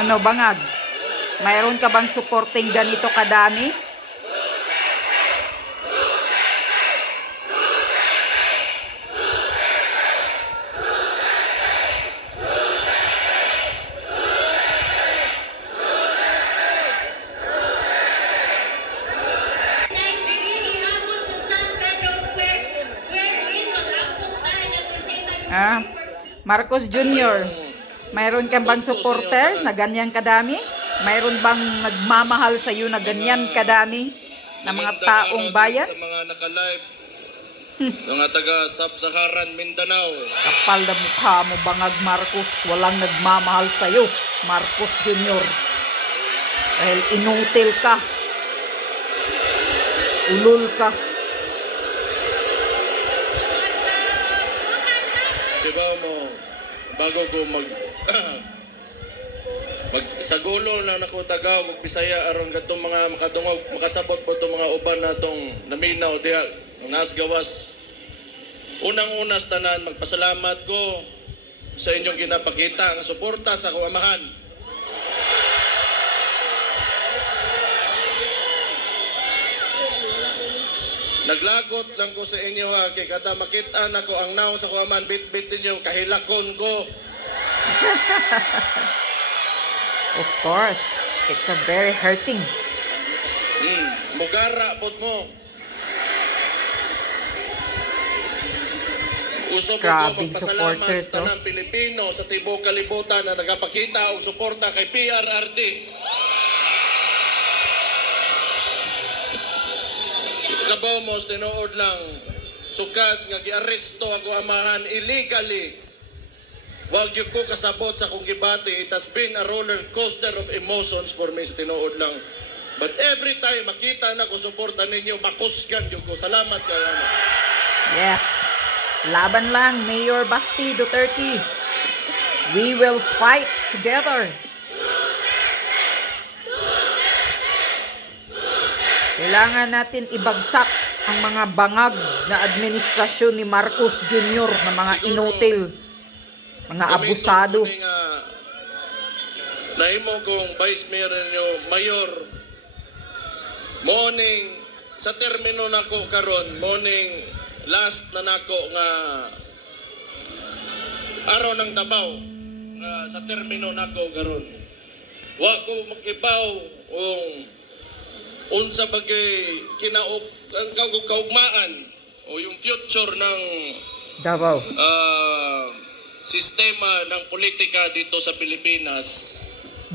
Ano, bangag? Mayroon ka bang supporting ganito kadami? Ah, Marcos Jr., mayroon ka bang supporters na ganyan kadami? Mayroon bang nagmamahal sa iyo na ganyan kadami na mga taong bayan? Sa mga naka-live, mga taga Sub-Saharan Mindanao. Kapal na mukha mo, bangag Marcos. Walang nagmamahal sa iyo, Marcos Jr. Dahil inutil ka. Ulul ka. Diba mo, bago ko sa gulo na nako tagaw ug Bisaya aron kadtong mga makadungog makasabot po itong mga uban natong naminaw diha nas gawas. Unang-una sa tanan magpasalamat ko sa inyong ginapakita nga suporta sa akong amahan. Naglagot lang ko sa inyo ha, kay kada makita na ko ang naon sa kuaman, bit-bit ninyo, kahilakon ko. Of course, it's a very hurting. Mugara pod mo. Gusto ko Grabing magpasalamat supporters, sa tanang Pilipino sa tibok kalibutan na nagapakita og suporta kay PRRD. Kabaw mo, tinuod lang, sukat nga giaresto ako amahan illegally. Wag yun ko kasabot sa kong gibati. It has been a roller coaster of emotions for me sa tinuod lang. But every time makita na ko suporta ninyo, makusgan yun ko. Salamat kayo. Yes. Laban lang, Mayor Basti Duterte. We will fight together. Kailangan natin ibagsak ang mga bangag na administrasyon ni Marcos Jr. na mga Siguro, inutil, mga abusado. Nahimo kong Vice Mayor ninyo, Mayor, morning, sa termino nako karon, morning, last na nako nga araw ng Davao, sa termino nako karon. Wa ko makibaw unsa bagay ang kaugmaan o yung future ng Davao. sistema ng politika dito sa Pilipinas.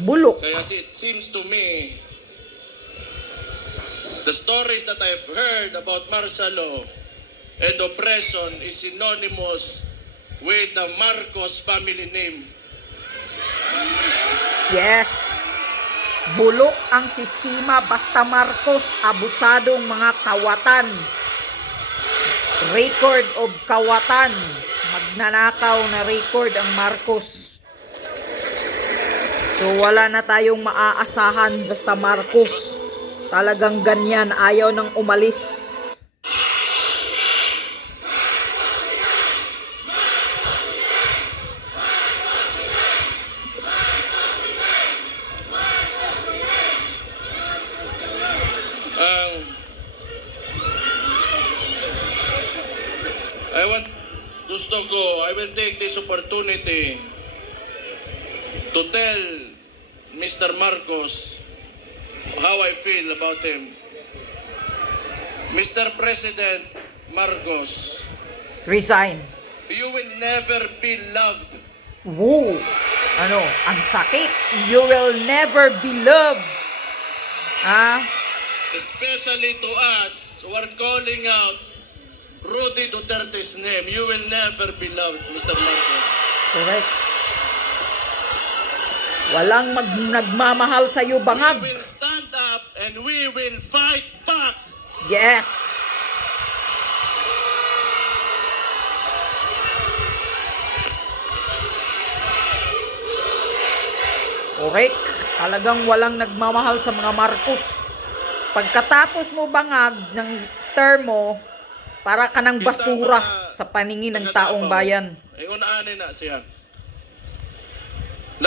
Bulok. Kaya it seems to me the stories that I've heard about martial law and oppression is synonymous with the Marcos family name. Yes. Bulok ang sistema basta Marcos, abusadong mga kawatan. Record of kawatan. Magnanakaw na record ang Marcos. So wala na tayong maaasahan basta Marcos. Talagang ganyan, ayaw nang umalis. I will take this opportunity to tell Mr. Marcos how I feel about him. Mr. President Marcos, Resign. you will never be loved. Woo! Ano? Ang sakit. You will never be loved. Especially to us who are calling out Rudy Duterte's name. You will never be loved, Mr. Marcos. Correct. Walang nagmamahal sa iyo, bangag. We will stand up and we will fight back. Yes. Correct. Talagang walang nagmamahal sa mga Marcos. Pagkatapos mo bangag ng term mo, para ka ng basura sa paningin ng taong bayan. Ay unaanin na siya.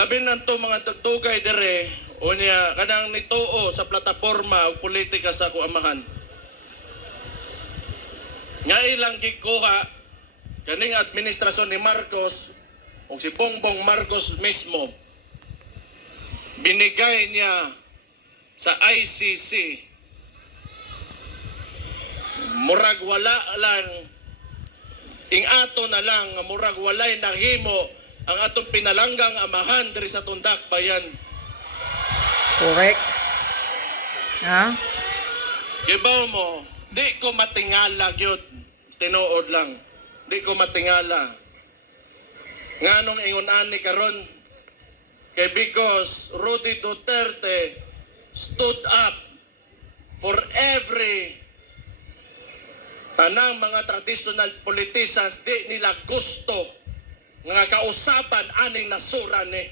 Labi na to mga tugtugay dire, unya kanang nituo sa plataporma o politika sa ako amahan. Nga ilang gikuha, kaning administrasyon ni Marcos, o si Bongbong Marcos mismo, binigay niya sa ICC, murag wala lang, ato na lang, murag walay nahimo ang atong pinalanggang amahan diri sa Tundak Bayan. Correct. Ha? Gibaw mo, di ko matingala gyud, tinuod lang. Di ko matingala. Nganong ingon ani karon? Kay because Rudy Duterte stood up for every tanang mga traditional politicians, di nila gusto nga kausapan aning nasura ni.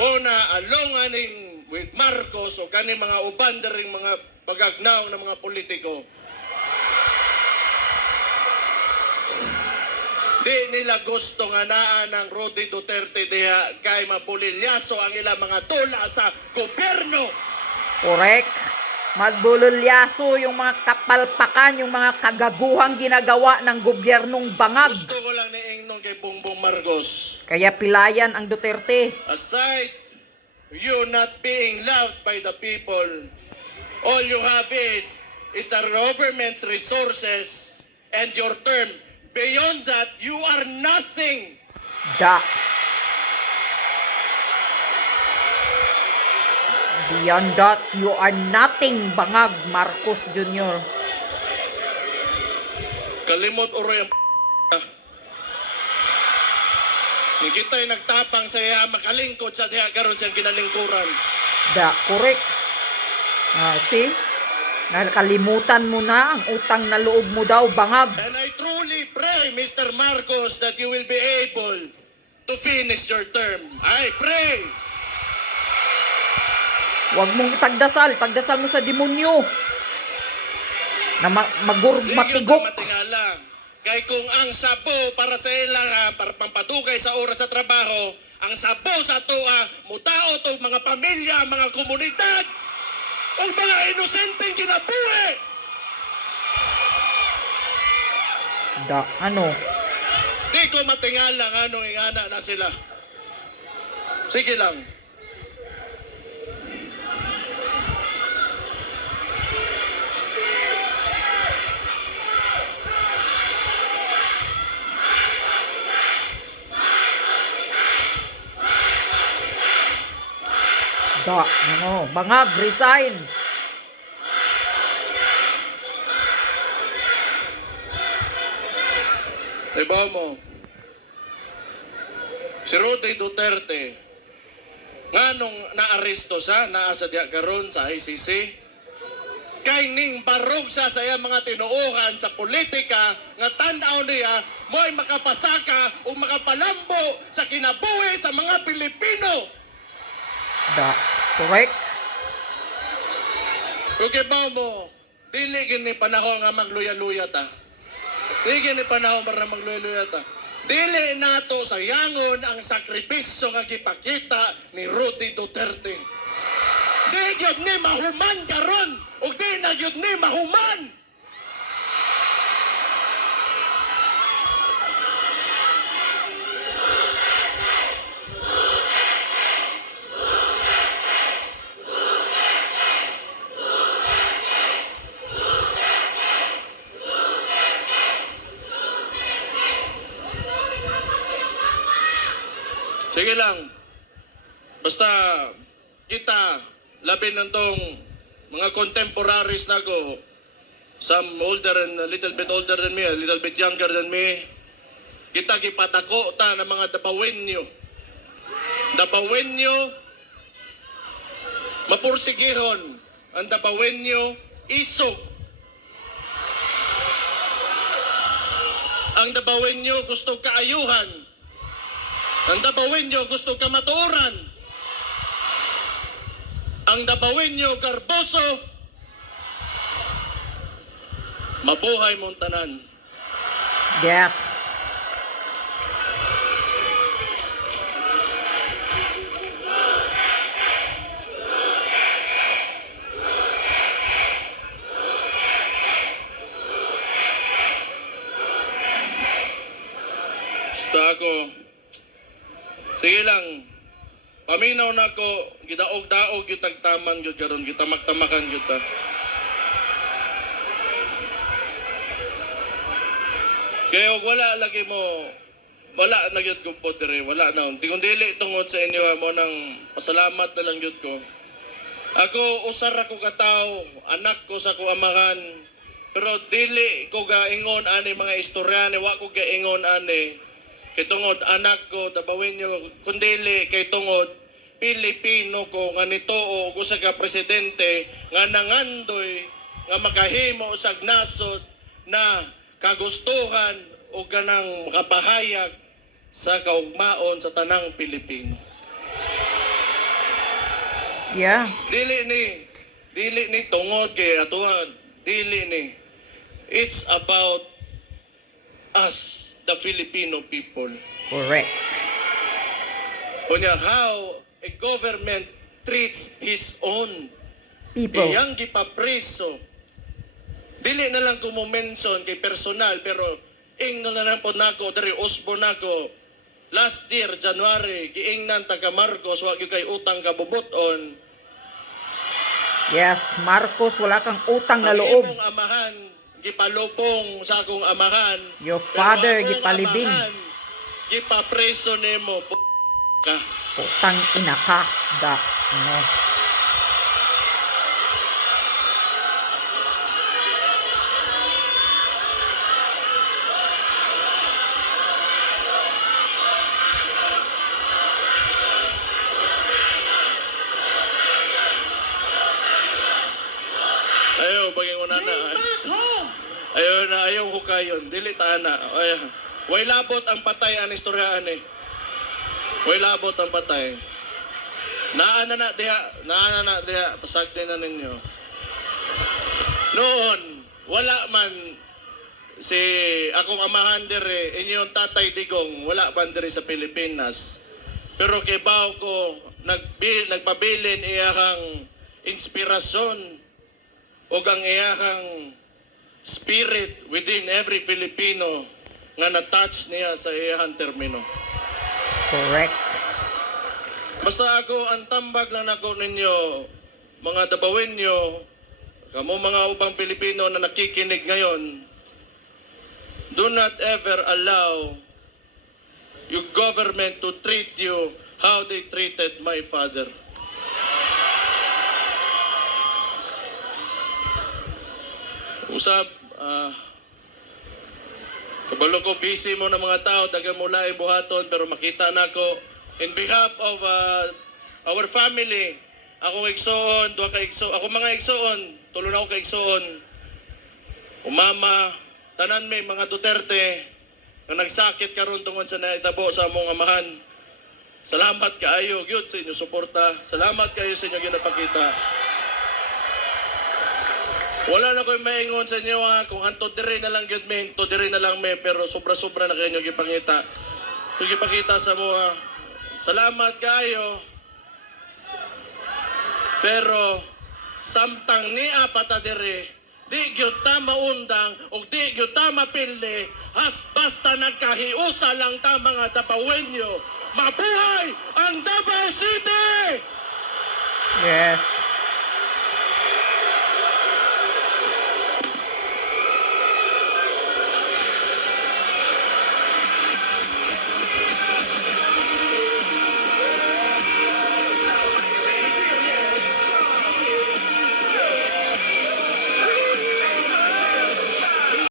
Una, along aning with Marcos o kani mga uban daring mga pagagnaw ng mga politiko, di nila gusto nga naa ng Rudy Duterte diha kay mapulilyaso ang ilang mga tula sa gobyerno. Correct. Magbululyaso yung mga kapalpakan, yung mga kagaguhang ginagawa ng gobyernong bangag. Gusto ko lang niingnon kay Bongbong Marcos. Kaya pilayan ang Duterte. Aside you not being loved by the people, all you have is the government's resources and your term. Beyond that, you are nothing. Da. Beyond that, you are nothing, bangag Marcos Jr. Kalimot oroy ang ni kita'y nagtapang sa iya makalingkod sa diha karon siyang ginalingkuran. Da, correct. See? Nakalimutan mo na ang utang na loob mo daw, bangag. And I truly pray, Mr. Marcos, that you will be able to finish your term. I pray. Huwag mong pagdasal mo sa demonyo. Na matigok. Matingala. Kay kung ang sabo para sa ilang para pampadugay sa oras sa trabaho, ang sabo sa toa, mutaot o mga pamilya, mga komunidad, o mga inosenteng kinabuhi. Da, ano? Di ko matingala nga anong ingana na sila. Sige lang. Da, ano? Bangag, resign. Diba mo? Si Rudy Duterte, nga nung naaresto siya, naasa diya karon sa ICC, kay ning barog siya sa iya mga tinuuhan sa politika, nga tanaw niya, mo'y makapasaka o makapalambo sa kinabuhi sa mga Pilipino. Da, correct. Okay ba mo, dili gini panahon nga magluya-luya ta. Dili gini panahon para magluya-luya ta. Dili nato sayangon ang sakripisyo nga gipakita ni Rudy Duterte. Di gyud ni mahuman karon ug di na gyud ni mahuman. Sige lang. Basta kita labi ng tong mga contemporaries na ko, some older and a little bit older than me, a little bit younger than me, kita gipatako ta ng mga dabawenyo. Dabawenyo, mapursigihon. Ang dabawenyo, isog. Ang dabawenyo gusto kaayuhan. Ang dabawenyo gusto kamatuoran. Ang dabawenyo garboso. Mabuhay mong tanan. Yes. Basta ako, sige lang, paminaw na ko, gidaog-daog yung tagtaman yun karon, gitamak-tamakan yun ta. Kaya wala lagi mo, wala na yun ko po dire, wala na. Di kung dili tungod sa inyo mo nang pasalamat na lang yun ko. Ako, usar ako katao, anak ko sa ko amahan, pero dili ko gaingon ani mga istorya ni wa ko gaingon ani kay tungod anak ko tabawin niyo kun dili kay tungod Pilipino ko nga nituo ko sa ka presidente nga nangandoy nga makahimo sa nasod na kagustuhan o ganang makapahayag sa kaugmaon sa tanang Pilipino. Yeah. Dili ni tungod kay atuan, dili ni. It's about us, the Filipino people. Correct. Kunya, how a government treats his own. People. Iyang gipapreso. Dili na lang ko mo mention kay personal, pero ingno na lang po nako, dari usbo nako. Last year, January, giingnan taga Marcos, wag yung kay utang kabubuton. Yes, Marcos, wala kang utang na Ang loob. imong amahan, gipalubong sa akong amahan. Your Pero father, akong gipalibing. amahan, gipapreso nimo ka. Utang ina ka. Da, no. Ayaw, pag-ingunan na. Ayaw hukayon. Dili ta na. Way labot ang patay ang istoryaan eh. Way labot ang patay. Naana na diha. Pasagti na ninyo. Noon, wala man si akong amahan dire, inyong tatay Digong, wala man dire sa Pilipinas. Pero kay bao ko, nagpabilin iyahang inspirasyon o ang iyahang spirit within every Filipino nga na-touch niya sa iyahang termino. Correct. Basta ako, ang tambag lang ako ninyo, mga dabawin nyo, kamo mga ubang Pilipino na nakikinig ngayon, do not ever allow your government to treat you how they treated my father. Usab, kabalo ko busy mo ng mga tao, dagang mula buhaton, pero makita na ko, in behalf of our family, ako igsoon, ako mga igsoon, tulo na ako ka igsoon, umama, tanan may mga Duterte, na nagsakit karon tungod sa naitabo sa among amahan. Salamat kaayo, gyud sa inyo suporta. Salamat kayo sa inyo ginapakita. Wala na ko'y maingon sa inyo kung hanto dire na lang gyud men, to dire na lang men, pero sobra-sobra na kayo gipangita. Kung gipakita sa mga salamat kayo. Pero samtang niya pata dire, di gyud ta maundang o di gyud ta mapildi, basta nagkahiusa lang ta mga Dabawenyo. Mabuhay ang Davao City! Yes.